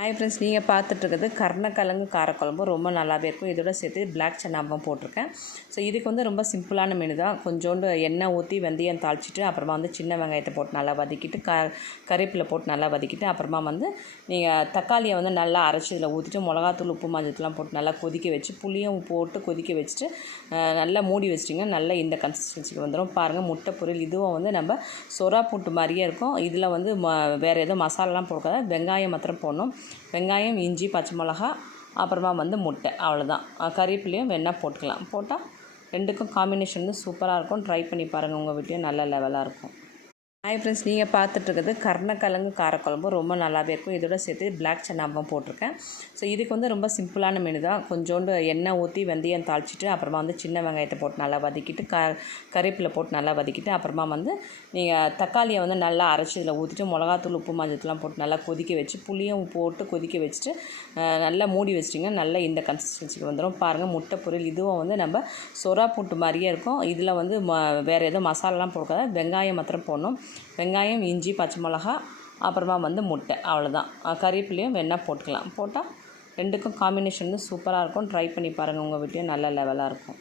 Hi friends, நீங்கள் பார்த்துட்ருக்கிறது கருணக்கிழங்கு காரக்குழம்பு ரொம்ப நல்லாவே இருக்கும். இதோட சேர்த்து பிளாக் சன்னாவும் போட்டிருக்கேன். ஸோ இதுக்கு ரொம்ப சிம்பிளான மெனு தான். கொஞ்சோண்டு எண்ணெய் ஊற்றி வெந்தயம் தாளிச்சிட்டு அப்புறமா சின்ன வெங்காயத்தை போட்டு நல்லா வதக்கிட்டு கறிவேப்பிலை போட்டு நல்லா வதக்கிட்டு அப்புறமா நீங்கள் தக்காளியை நல்லா அரைச்சி இதில் ஊற்றிட்டு மிளகாத்தூள் உப்பு மஞ்சள்லாம் போட்டு நல்லா கொதிக்க வச்சு புளியும் போட்டு கொதிக்க வச்சுட்டு நல்லா மூடி வச்சிட்டிங்க. நல்லா இந்த கன்சிஸ்டன்சிக்கு வந்துடும். பாருங்கள், முட்டை பொரியல் இதுவும் நம்ம சொரா புட்டு மாதிரியே இருக்கும். இதில் வேறு எதுவும் மசாலாலாம் போடாத, வெங்காயம் மாத்திரம் போடணும். வெங்காயம், இஞ்சி, பச்சை மிளகா, அப்புறமா முட்டை, அவ்வளோதான். கறிவேப்பிலையும் வேணால் போட்டுக்கலாம். போட்டால் ரெண்டுக்கும் காம்பினேஷன் சூப்பராக இருக்கும். ட்ரை பண்ணி பாருங்கள், உங்கள் வீட்லையும் நல்ல லெவலாக இருக்கும். ஹாய் ஃப்ரெண்ட்ஸ், நீங்கள் பார்த்துட்ருக்கிறது கருணக்கிழங்கு காரக்குழம்பு ரொம்ப நல்லாவே இருக்கும். இதோட சேர்த்து பிளாக் சன்னாவும் போட்டிருக்கேன். ஸோ இதுக்கு ரொம்ப சிம்பிளான மெனு தான். கொஞ்சோண்டு எண்ணெய் ஊற்றி வெந்தயம் தாளிச்சிட்டு அப்புறமா சின்ன வெங்காயத்தை போட்டு நல்லா வதக்கிட்டு கறிவேப்பிலை போட்டு நல்லா வதக்கிட்டு அப்புறமா நீங்கள் தக்காளியை நல்லா அரைச்சி இதில் ஊற்றிட்டு மிளகாத்தூள் உப்பு மஞ்சள்லாம் போட்டு நல்லா கொதிக்க வச்சு புளியும் போட்டு கொதிக்க வச்சுட்டு நல்லா மூடி வச்சிட்டிங்க. நல்லா இந்த கன்சிஸ்டன்சிக்கு வந்துடும். பாருங்கள், முட்டை பொரியல் இதுவும் நம்ம சொரா புட்டு மாதிரியே இருக்கும். இதில் வேறு எதுவும் மசாலாலாம் போடாத, வெங்காயம் மாத்திரம் போடணும். வெங்காயம், இஞ்சி, பச்சை மிளகா, அப்புறமா முட்டை, அவ்வளோதான். கறிவேப்பிலையும் வேணால் போட்டுக்கலாம். போட்டால் ரெண்டுக்கும் காம்பினேஷன் சூப்பராக இருக்கும். ட்ரை பண்ணி பாருங்கள், உங்கள் வீட்லையும் நல்ல லெவலாக இருக்கும்.